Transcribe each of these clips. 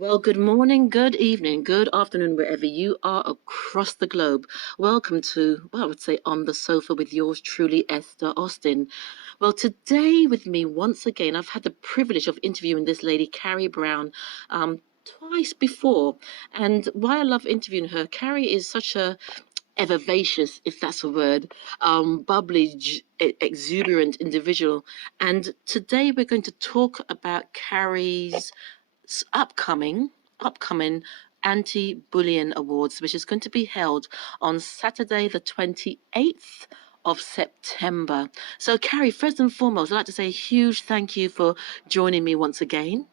Well, good morning, good evening, good afternoon, wherever you are across the globe. Welcome to, well, I would say On the Sofa with yours truly, Esther Austin. Well, today with me, once again, I've had the privilege of interviewing this lady, Carrie Brown, twice before. And why I love interviewing her, Carrie is such a vivacious, if that's a word, bubbly, exuberant individual. And today we're going to talk about Carrie's upcoming anti-bullying awards, which is going to be held on Saturday the 28th of September. So Carrie, first and foremost, I'd like to say a huge thank you for joining me once again.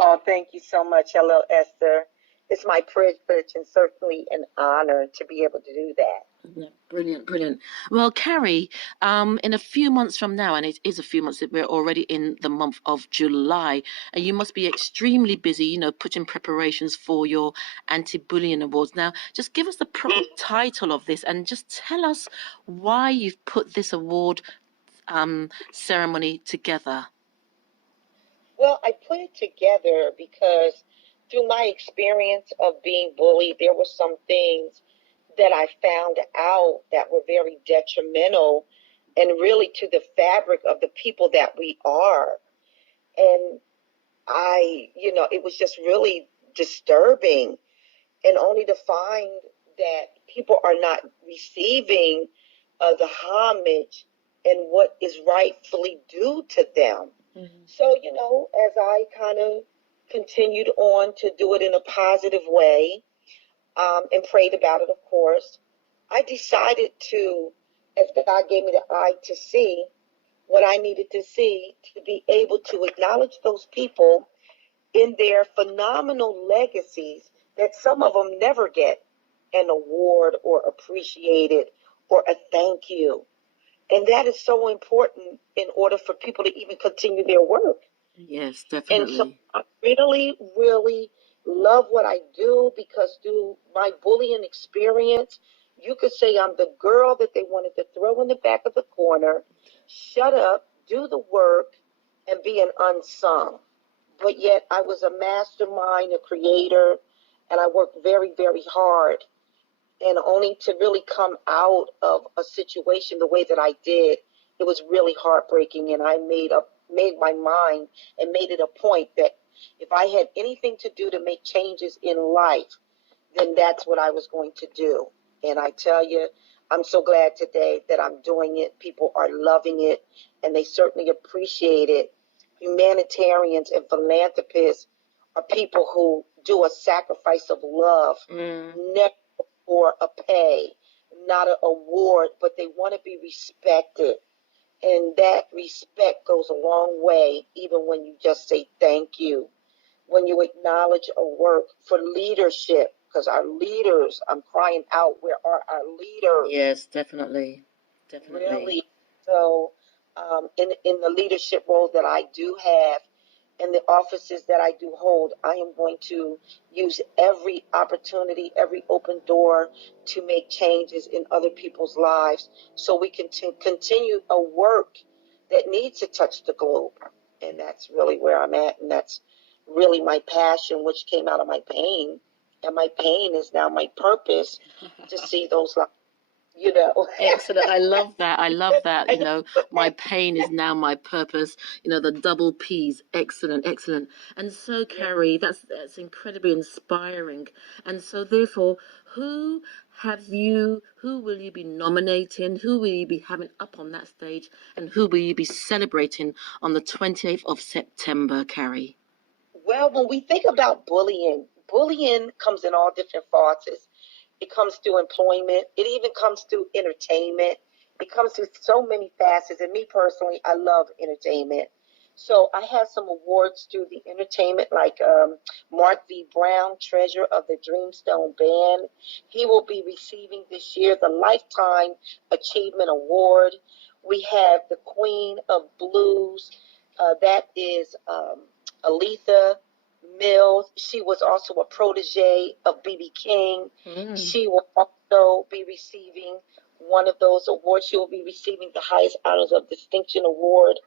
Oh, thank you so much. Hello, Esther. It's my privilege and certainly an honor to be able to do that. Yeah, brilliant, brilliant. Well, Carrie, in a few months from now, and it is a few months, that we're already in the month of July, and you must be extremely busy, putting preparations for your anti-bullying awards. Now, just give us the proper title of this, and just tell us why you've put this award ceremony together. Well, I put it together because through my experience of being bullied, there were some things that I found out that were very detrimental and really to the fabric of the people that we are. And it was just really disturbing, and only to find that people are not receiving the homage and what is rightfully due to them. Mm-hmm. So, as I kind of continued on to do it in a positive way, and prayed about it, of course, I decided to, as God gave me the eye to see what I needed to see, to be able to acknowledge those people in their phenomenal legacies, that some of them never get an award or appreciated or a thank you. And that is so important in order for people to even continue their work. Yes, definitely. And so I really, really love what I do, because through my bullying experience, you could say I'm the girl that they wanted to throw in the back of the corner, shut up, do the work, and be an unsung. But yet I was a mastermind, a creator, and I worked very, very hard. And only to really come out of a situation the way that I did, it was really heartbreaking. And I made my mind and made it a point that if I had anything to do to make changes in life, then that's what I was going to do. And I tell you, I'm so glad today that I'm doing it. People are loving it, and they certainly appreciate it. Humanitarians and philanthropists are people who do a sacrifice of love, never for a pay, not an award, but they want to be respected. And that respect goes a long way, even when you just say thank you, when you acknowledge a work for leadership, because our leaders, I'm crying out, where are our leaders? Yes, definitely. Really. So in the leadership role that I do have, in the offices that I do hold, I am going to use every opportunity, every open door to make changes in other people's lives, so we can continue a work that needs to touch the globe. And that's really where I'm at. And that's really my passion, which came out of my pain. And my pain is now my purpose to see those lives. Excellent. I love that. I love that. My pain is now my purpose. The double P's. Excellent, excellent. And so, Carrie, that's incredibly inspiring. And so, therefore, who will you be nominating? Who will you be having up on that stage? And who will you be celebrating on the 28th of September, Carrie? Well, when we think about bullying comes in all different facets. It comes through employment. It even comes through entertainment. It comes through so many facets. And me personally, I love entertainment. So I have some awards through the entertainment, like Mark V. Brown, Tre'sure of the Dreamstone Band. He will be receiving this year the Lifetime Achievement Award. We have the Queen of Blues. That is Aletha Mills. She was also a protege of B.B. King. She will also be receiving one of those awards. She will be receiving the highest honors of distinction award.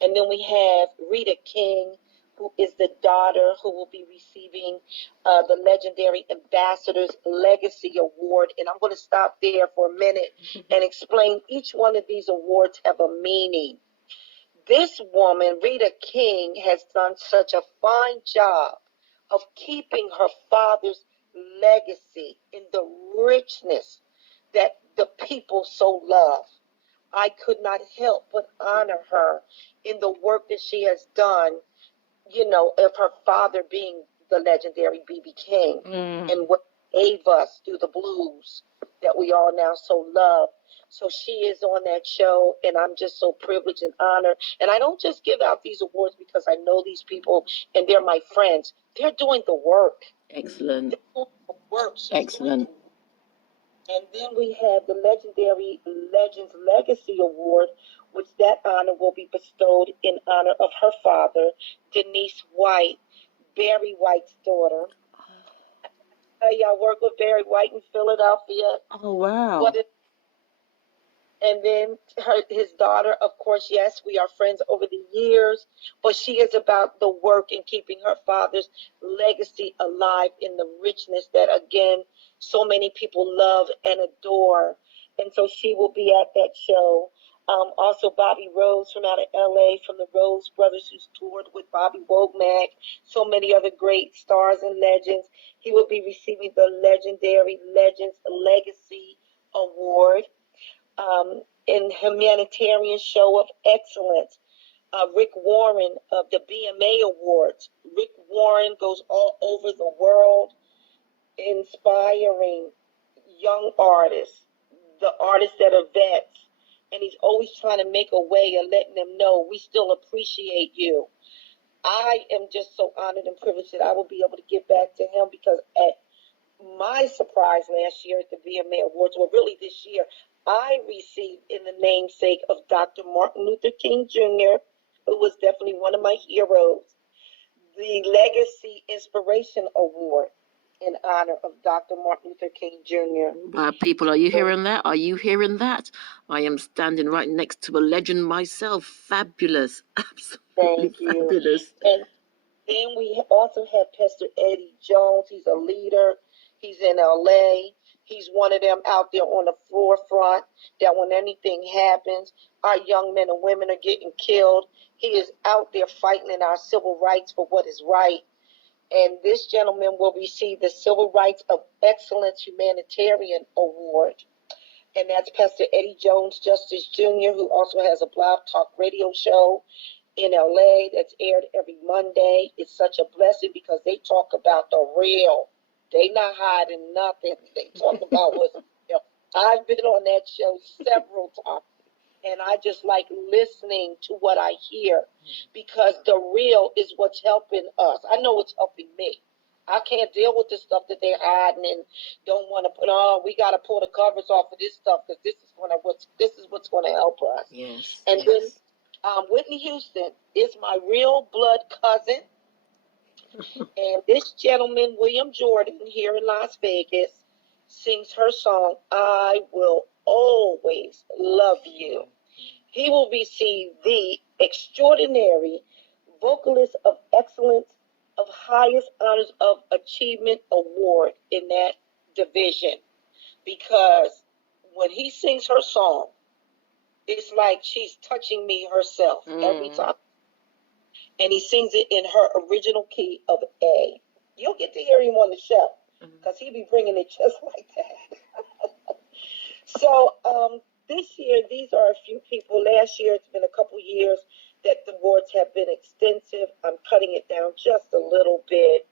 And then we have Rita King, who is the daughter who will be receiving the Legendary Ambassador's Legacy Award. And I'm going to stop there for a minute and explain each one of these awards have a meaning. This woman, Rita King, has done such a fine job of keeping her father's legacy in the richness that the people so love. I could not help but honor her in the work that she has done, of her father being the legendary B.B. King and what gave us through the blues that we all now so love. So she is on that show, and I'm just so privileged and honored. And I don't just give out these awards because I know these people and they're my friends. They're doing the work. Excellent. They're doing the work. Excellent. And then we have the Legendary Legends Legacy Award, which that honor will be bestowed in honor of her father, Denise White, Barry White's daughter. Y'all work with Barry White in Philadelphia. Oh, wow. And then his daughter, of course, yes, we are friends over the years, but she is about the work and keeping her father's legacy alive in the richness that, again, so many people love and adore. And so she will be at that show. Also, Bobby Rose from out of L.A., from the Rose Brothers, who's toured with Bobby Womack, so many other great stars and legends. He will be receiving the Legendary Legends Legacy Award. In Humanitarian Show of Excellence, Rick Warren of the BMA Awards. Rick Warren goes all over the world inspiring young artists, the artists that are vets, and he's always trying to make a way of letting them know we still appreciate you. I am just so honored and privileged that I will be able to give back to him, because at my surprise last year at the BMA Awards, well, really this year, I received in the namesake of Dr. Martin Luther King Jr., who was definitely one of my heroes, the Legacy Inspiration Award in honor of Dr. Martin Luther King Jr. People, are you hearing that? Are you hearing that? I am standing right next to a legend myself. Fabulous. Absolutely fabulous. And then we also have Pastor Eddie Jones. He's a leader. He's in L.A. He's one of them out there on the forefront that when anything happens, our young men and women are getting killed. He is out there fighting in our civil rights for what is right. And this gentleman will receive the Civil Rights of Excellence Humanitarian Award. And that's Pastor Eddie Jones Justice Jr., who also has a blog talk radio show in LA that's aired every Monday. It's such a blessing because they talk about the real. They not hiding nothing. They talk about what's real. I've been on that show several times, and I just like listening to what I hear, because the real is what's helping us. I know it's helping me. I can't deal with the stuff that they're hiding and don't want to put on. We got to pull the covers off of this stuff because this is what's going to help us. Yes. And then Whitney Houston is my real blood cousin. And this gentleman, William Jordan, here in Las Vegas, sings her song, I Will Always Love You. He will receive the Extraordinary Vocalist of Excellence of Highest Honors of Achievement Award in that division. Because when he sings her song, it's like she's touching me herself every time. And he sings it in her original key of A. You'll get to hear him on the show because he be bringing it just like that. So this year, these are a few people. Last year, it's been a couple years that the awards have been extensive. I'm cutting it down just a little bit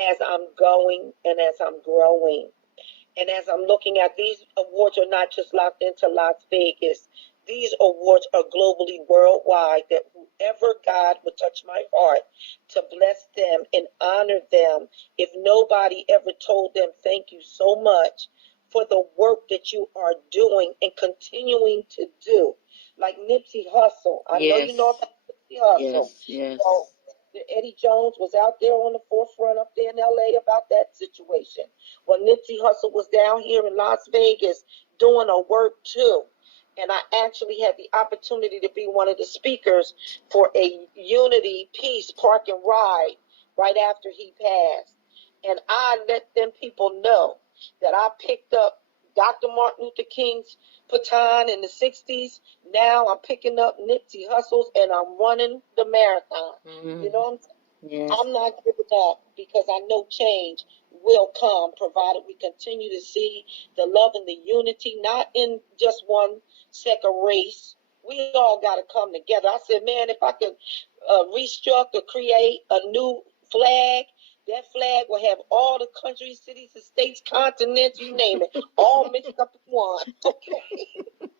as I'm going and as I'm growing. And as I'm looking at these awards are not just locked into Las Vegas. These awards are globally worldwide, that whoever God would touch my heart to bless them and honor them, if nobody ever told them thank you so much for the work that you are doing and continuing to do. Like Nipsey Hussle. I know you know about Nipsey Hussle. Yes. So, Eddie Jones was out there on the forefront up there in L.A. about that situation. Well, Nipsey Hussle was down here in Las Vegas doing a work too. And I actually had the opportunity to be one of the speakers for a unity peace park and ride right after he passed. And I let them people know that I picked up Dr. Martin Luther King's baton in the 60s. Now I'm picking up Nipsey Hussle's and I'm running the marathon. You know what I'm saying? Yes. I'm not giving up because I know change will come, provided we continue to see the love and the unity, not in just one second race. We all got to come together. I said, man, if I can restruct or create a new flag, that flag will have all the countries, cities, and states, continents, you name it, all mixed up in one. Okay.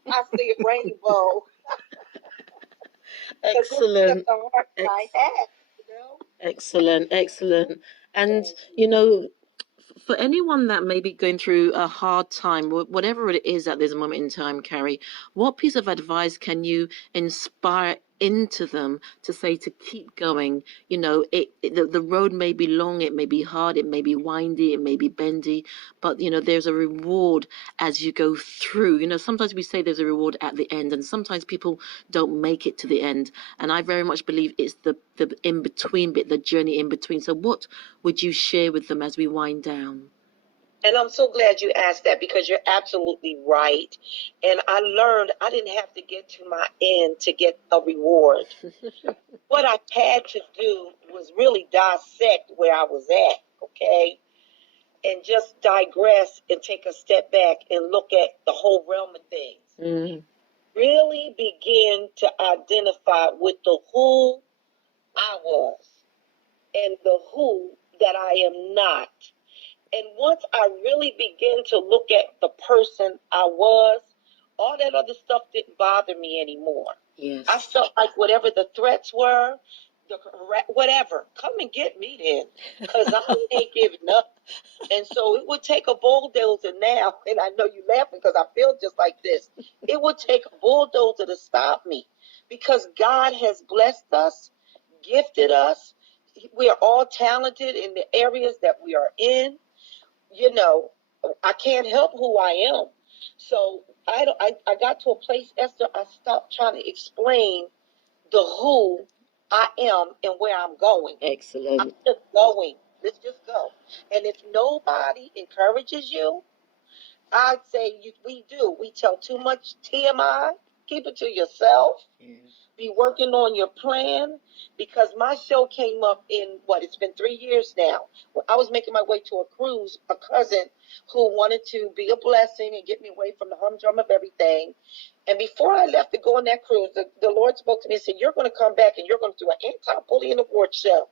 I see a rainbow. Excellent. That's the heart I have, you know? Excellent, excellent. And, you know, for anyone that may be going through a hard time, whatever it is at this moment in time, Carrie, what piece of advice can you inspire into them to say to keep going? You know, the road may be long, it may be hard, it may be windy, it may be bendy, but, you know, there's a reward as you go through. You know, sometimes we say there's a reward at the end, and sometimes people don't make it to the end. And I very much believe it's the in-between bit, the journey in between. So what would you share with them as we wind down? And I'm so glad you asked that because you're absolutely right. And I learned I didn't have to get to my end to get a reward. What I had to do was really dissect where I was at, okay? And just digress and take a step back and look at the whole realm of things. Really begin to identify with the who I was and the who that I am not. And once I really began to look at the person I was, all that other stuff didn't bother me anymore. Yes. I felt like whatever the threats were, whatever, come and get me then, because I ain't giving up. And so it would take a bulldozer now, and I know you laughing because I feel just like this. It would take a bulldozer to stop me because God has blessed us, gifted us. We are all talented in the areas that we are in. You know, I can't help who I am. So I got to a place, Esther, I stopped trying to explain the who I am and where I'm going. Excellent. I'm just going. Let's just go. And if nobody encourages you, I'd say we do. We tell too much TMI. Keep it to yourself. Be working on your plan, because my show came up in it's been 3 years now. When I was making my way to a cruise, a cousin who wanted to be a blessing and get me away from the humdrum of everything. And before I left to go on that cruise, the Lord spoke to me and said, you're going to come back and you're going to do an anti-bullying award show.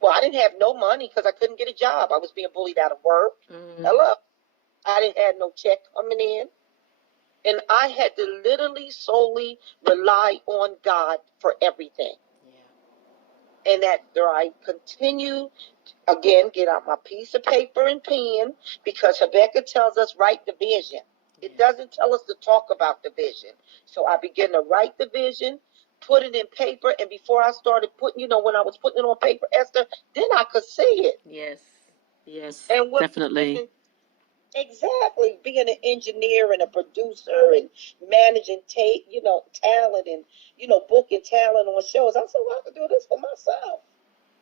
Well, I didn't have no money because I couldn't get a job. I was being bullied out of work. Hello. I didn't have no check coming in. And I had to literally solely rely on God for everything. Yeah. And after I continue, again, get out my piece of paper and pen, because Habakkuk tells us write the vision. It doesn't tell us to talk about the vision. So I began to write the vision, put it in paper, and before I started putting, when I was putting it on paper, Esther, then I could see it. Yes, and definitely. Exactly. Being an engineer and a producer and managing talent and, booking talent on shows. I said, well, I could do this for myself.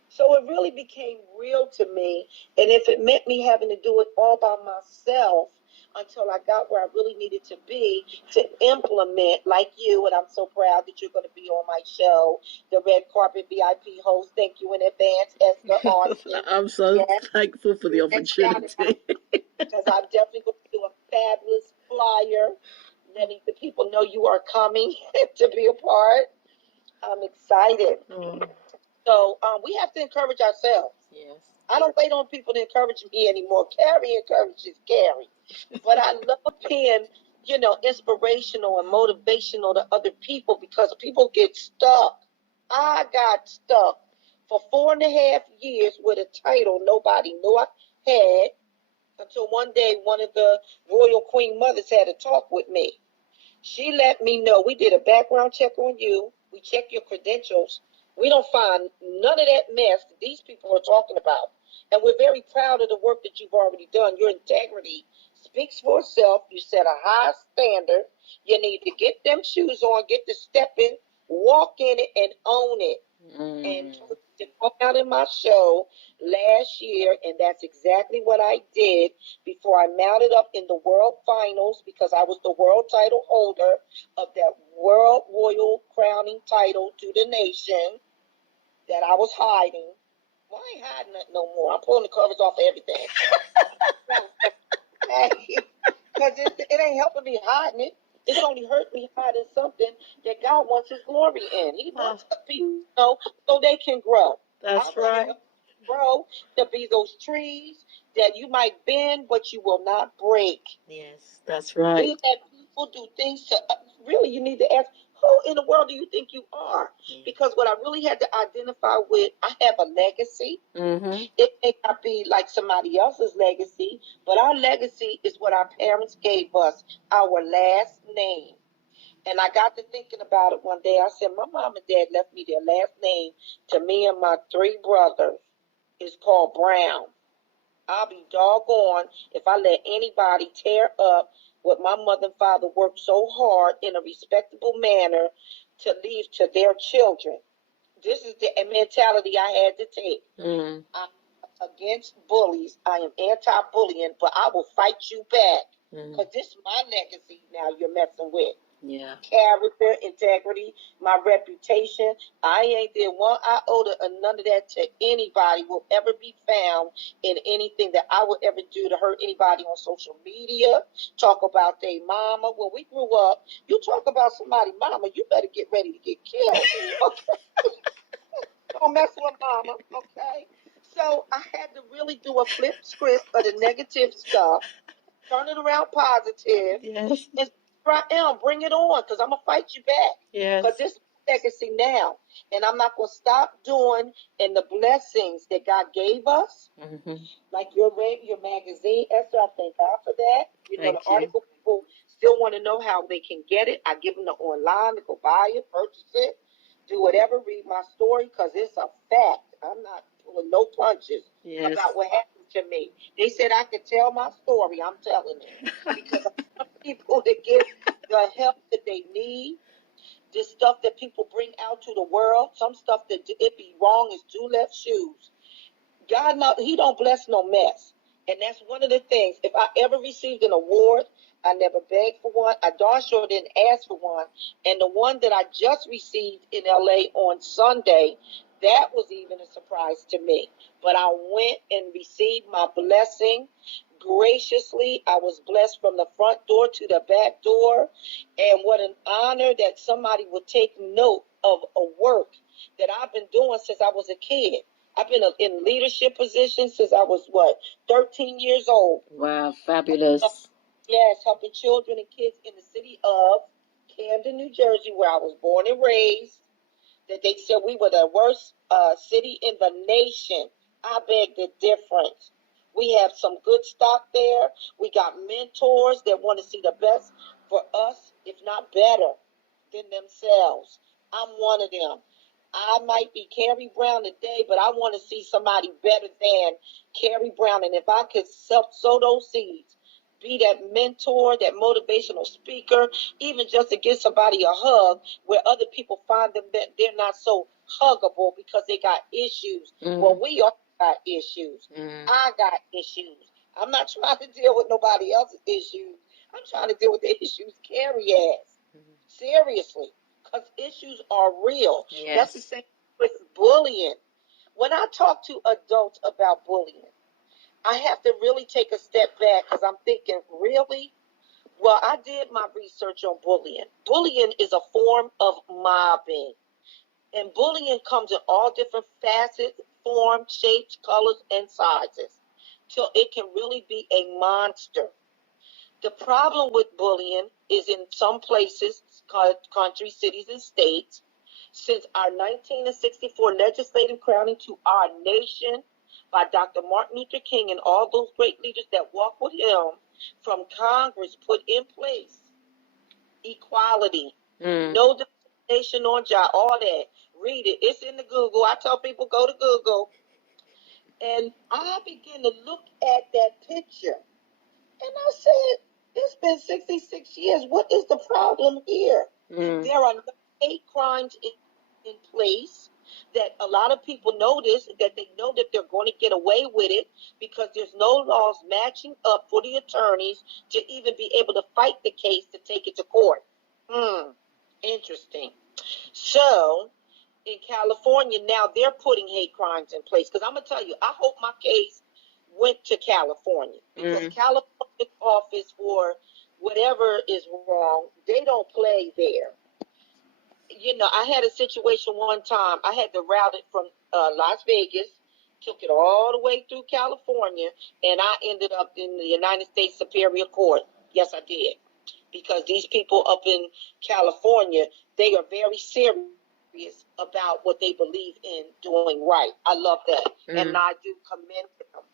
So it really became real to me. And if it meant me having to do it all by myself until I got where I really needed to be to implement, like you, and I'm so proud that you're going to be on my show, the Red Carpet VIP host. Thank you in advance, Esther Austin. I'm so thankful for the opportunity. Because I'm definitely going to do a fabulous flyer, letting the people know you are coming to be a part. I'm excited. So we have to encourage ourselves. Yes. I don't wait on people to encourage me anymore. Carrie encourages Carrie. But I love being, inspirational and motivational to other people, because people get stuck. I got stuck for 4.5 years with a title nobody knew I had, until one day one of the royal queen mothers had a talk with me. She let me know, we did a background check on you. We checked your credentials. We don't find none of that mess that these people are talking about. And we're very proud of the work that you've already done. Your integrity speaks for itself. You set a high standard. You need to get them shoes on, get to step in, walk in it, and own it. And to come out in my show last year, and that's exactly what I did before I mounted up in the world finals, because I was the world title holder of that world royal crowning title to the nation that I was hiding. Well, I ain't hiding nothing no more. I'm pulling the covers off of everything. Because it ain't helping me hiding it. It's only hurt me hiding something that God wants his glory in. He wants people to know so they can grow. That's right. Grow to be those trees that you might bend, but you will not break. Yes, that's right. We let people do things to really, you need to ask, who in the world do you think you are? Because what I really had to identify with, I have a legacy. It may not be like somebody else's legacy, but our legacy is what our parents gave us, our last name. And I got to thinking about it one day. I said, my mom and dad left me their last name to me and my 3 brothers. It's called Brown. I'll be doggone if I let anybody tear up what my mother and father worked so hard in a respectable manner to leave to their children. This is the mentality I had to take. I'm against bullies. I am anti-bullying, but I will fight you back. Because this is my legacy now you're messing with. Yeah. Character, integrity, my reputation. I ain't there one iota of none of that to anybody will ever be found in anything that I would ever do to hurt anybody on social media. Talk about their mama. When we grew up, you talk about somebody's mama, you better get ready to get killed. Okay? Don't mess with mama, okay? So I had to really do a flip script of the negative stuff, turn it around positive, yes, and I am, bring it on, because I'm going to fight you back. yes, Because this is legacy now, and I'm not going to stop doing in the blessings that God gave us, like your magazine, Esther. I thank God for that. You know, the article, people still want to know how they can get it. I give them the online to go buy it, purchase it, do whatever, read my story, because it's a fact. I'm not pulling no punches about what happened to me. They said I could tell my story. I'm telling it, because I want people to get the help that they need. This stuff that people bring out to the world, some stuff that it be wrong as 2 left shoes. God, he don't bless no mess. And that's one of the things. If I ever received an award, I never begged for one. I darn sure didn't ask for one. And the one that I just received in LA on Sunday, that was even a surprise to me. But I went and received my blessing graciously. I was blessed from the front door to the back door. And what an honor that somebody would take note of a work that I've been doing since I was a kid. I've been in leadership positions since I was, 13 years old. Wow, fabulous. Yes, helping children and kids in the city of Camden, New Jersey, where I was born and raised. That they said we were the worst city in the nation. I beg the difference. We have some good stock there. We got mentors that want to see the best for us, if not better than themselves. I'm one of them. I might be Carrie Brown today, but I want to see somebody better than Carrie Brown. And if I could sow those seeds, be that mentor, that motivational speaker, even just to give somebody a hug where other people find them that they're not so huggable because they got issues. Well, we all got issues. I got issues. I'm not trying to deal with nobody else's issues. I'm trying to deal with the issues Carrie has. Seriously. Because issues are real. Yes. That's the same with bullying. When I talk to adults about bullying, I have to really take a step back because I'm thinking, really? Well, I did my research on bullying. Bullying is a form of mobbing. And bullying comes in all different facets, forms, shapes, colors, and sizes. Till it can really be a monster. The problem with bullying is in some places, countries, cities, and states, since our 1964 legislative crowning to our nation by Dr. Martin Luther King and all those great leaders that walked with him from Congress put in place equality, no discrimination on job, all that. Read it. It's in the Google. I tell people go to Google. And I begin to look at that picture. And I said, it's been 66 years. What is the problem here? There are no hate crimes in place that a lot of people notice, that they know that they're going to get away with it because there's no laws matching up for the attorneys to even be able to fight the case to take it to court. Interesting. So in California now they're putting hate crimes in place, because I'm gonna tell you, I hope my case went to California, because California's office for whatever is wrong, they don't play there. You know, I had a situation one time. I had to route it from Las Vegas, took it all the way through California, and I ended up in the United States Superior Court. Yes, I did, because these people up in California, they are very serious about what they believe in doing right. I love that, and I do commend them,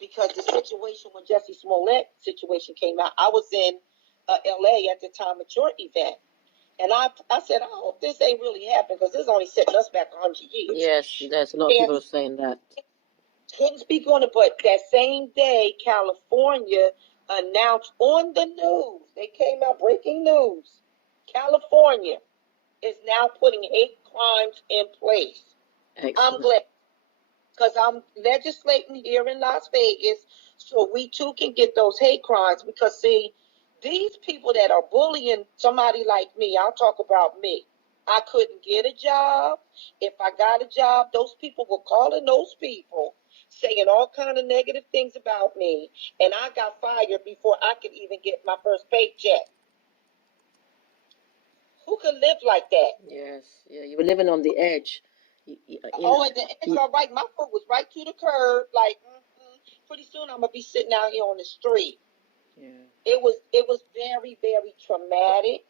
because the situation when Jesse Smollett situation came out, I was in LA at the time at your event. And I said, I hope this ain't really happening, because this is only setting us back 100 years. Yes, there's a lot of people are saying that. Couldn't speak on it, but that same day, California announced on the news, they came out, breaking news, California is now putting hate crimes in place. Excellent. I'm glad, because I'm legislating here in Las Vegas, so we too can get those hate crimes, because see, these people that are bullying somebody like me, I'll talk about me. I couldn't get a job. If I got a job, those people were calling those people, saying all kind of negative things about me, and I got fired before I could even get my first paycheck. Who could live like that? Yes, yeah, you were living on the edge. At the edge, all right. My foot was right to the curb. Like, pretty soon I'm gonna be sitting out here on the street. Yeah. It was very, very traumatic,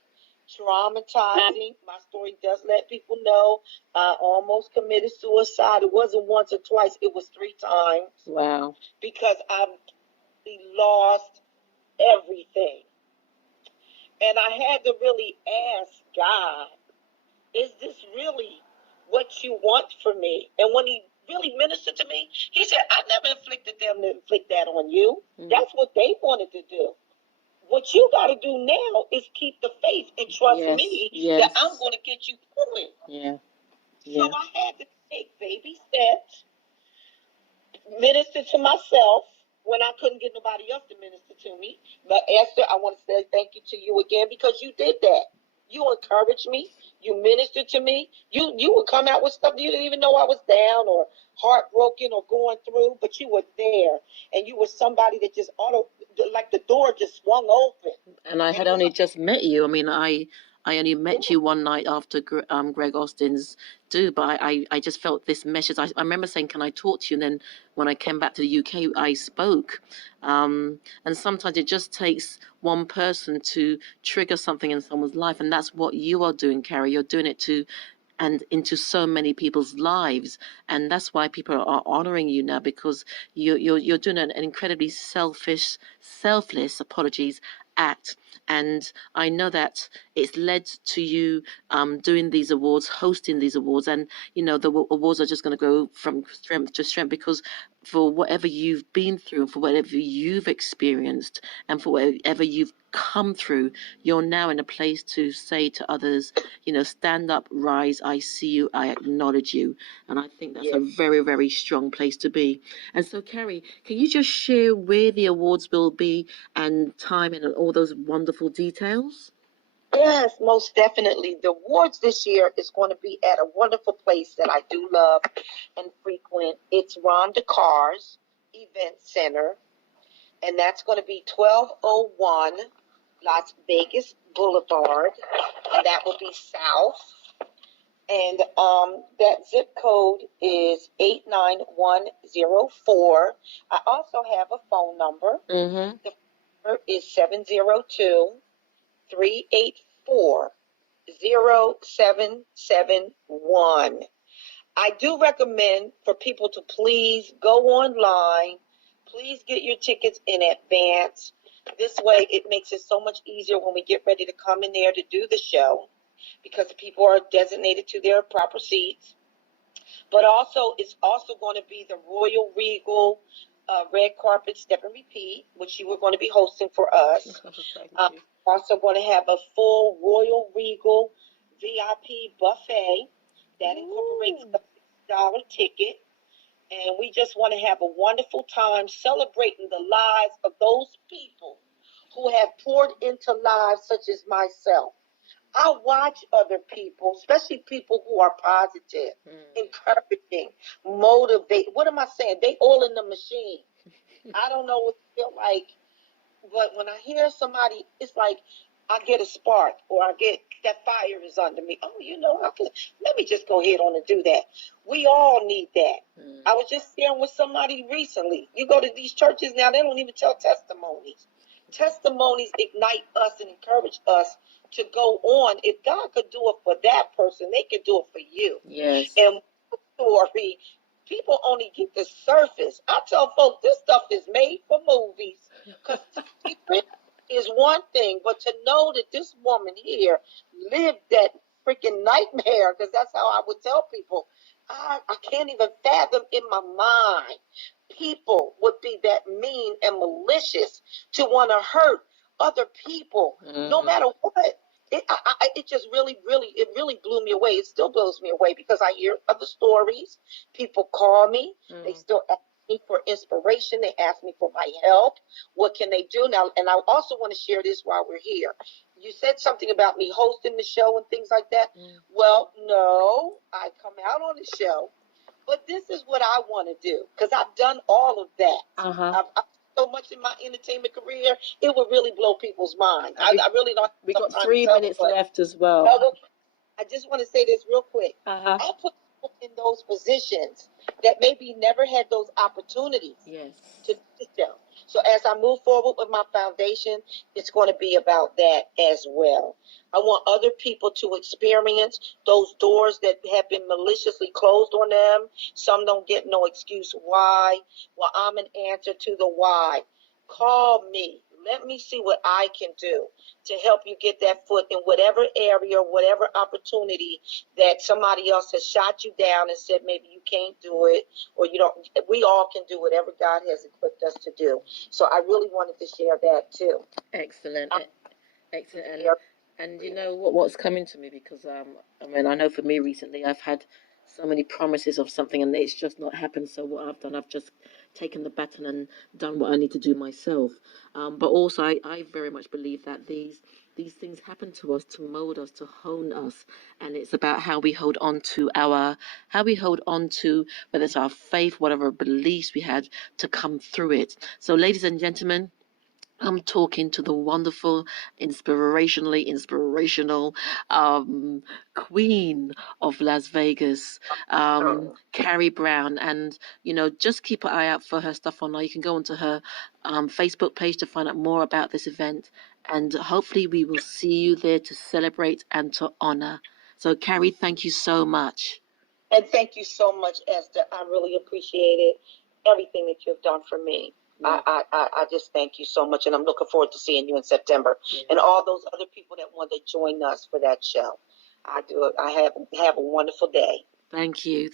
traumatizing. My story does let people know I almost committed suicide. It wasn't once or twice, it was 3 times. Wow. Because I lost everything. And I had to really ask God, is this really what you want for me? And when he really ministered to me, he said, I never inflicted them to inflict that on you. That's what they wanted to do. What you got to do now is keep the faith and trust me that I'm going to get you through it. Yeah. So I had to take baby steps, minister to myself when I couldn't get nobody else to minister to me. But Esther, I want to say thank you to you again, because you did that. You encouraged me. You ministered to me. You would come out with stuff you didn't even know I was down or heartbroken or going through, but you were there, and you were somebody that just like the door just swung open. And I had only just met you. I mean, I only met you one night after Greg Austin's do, but I just felt this message. I remember saying, can I talk to you? And then when I came back to the UK, I spoke. And sometimes it just takes one person to trigger something in someone's life. And that's what you are doing, Carrie. You're doing it and into so many people's lives, and that's why people are honoring you now, because you're doing an incredibly selfless act. And I know that it's led to you doing these awards, hosting these awards, and the awards are just going to go from strength to strength, because for whatever you've been through, for whatever you've experienced, and for whatever you've come through, you're now in a place to say to others, stand up, rise, I see you, I acknowledge you. And I think that's a very, very strong place to be. And so, Carrie, can you just share where the awards will be and time and all those wonderful details? Yes, most definitely. The awards this year is going to be at a wonderful place that I do love and frequent. It's Rhonda Carr's Event Center, and that's going to be 1201 Las Vegas Boulevard, and that will be south. And that zip code is 89104. I also have a phone number. The number is 702-384-0771. I do recommend for people to please go online. Please get your tickets in advance. This way it makes it so much easier when we get ready to come in there to do the show, because the people are designated to their proper seats. But also, it's also going to be the Royal Regal Red Carpet Step and Repeat, which you were going to be hosting for us. Thank you. Also going to have a full Royal Regal VIP buffet that incorporates a $6 ticket. And we just want to have a wonderful time celebrating the lives of those people who have poured into lives such as myself. I watch other people, especially people who are positive, encouraging, motivate. What am I saying? They all in the machine. I don't know what it feels like, but when I hear somebody, it's like I get a spark, or I get that fire is under me. Oh, let me just go ahead on and do that. We all need that. I was just sharing with somebody recently. You go to these churches now, they don't even tell testimonies. Testimonies ignite us and encourage us to go on. If God could do it for that person, they could do it for you. Yes. And story, people only get the surface. I tell folks this stuff is made for movies, because is one thing, but to know that this woman here lived that freaking nightmare, because that's how I would tell people. I can't even fathom in my mind people would be that mean and malicious to want to hurt other people, no matter what. It just really blew me away. It still blows me away, because I hear other stories. People call me. They still ask me for inspiration. They ask me for my help. What can they do now? And I also want to share this while we're here. You said something about me hosting the show and things like that. Well, no, I come out on the show, but this is what I want to do, because I've done all of that. I've so much in my entertainment career, it would really blow people's mind. I really don't. We got 3 minutes left as well. I just want to say this real quick. I put people in those positions that maybe never had those opportunities to do so. So as I move forward with my foundation, it's going to be about that as well. I want other people to experience those doors that have been maliciously closed on them. Some don't get no excuse why. Well, I'm an answer to the why. Call me. Let me see what I can do to help you get that foot in whatever area, whatever opportunity that somebody else has shot you down and said maybe you can't do it, or you don't. We all can do whatever God has equipped us to do. So I really wanted to share that too. Excellent. Excellent. And you know what's coming to me, because I know for me recently I've had so many promises of something and it's just not happened. So what I've done, I've just taken the baton and done what I need to do myself. But also I very much believe that these things happen to us to mold us, to hone us, and it's about how we hold on to whether it's our faith, whatever beliefs we had, to come through it. So ladies and gentlemen, I'm talking to the wonderful, inspirational queen of Las Vegas, Carrie Brown. And, just keep an eye out for her stuff online. You can go onto her Facebook page to find out more about this event. And hopefully we will see you there to celebrate and to honor. So, Carrie, thank you so much. And thank you so much, Esther. I really appreciate it. Everything that you've done for me. Yeah. I just thank you so much, and I'm looking forward to seeing you in September. Yeah. And all those other people that want to join us for that show. I do. I have a wonderful day. Thank you.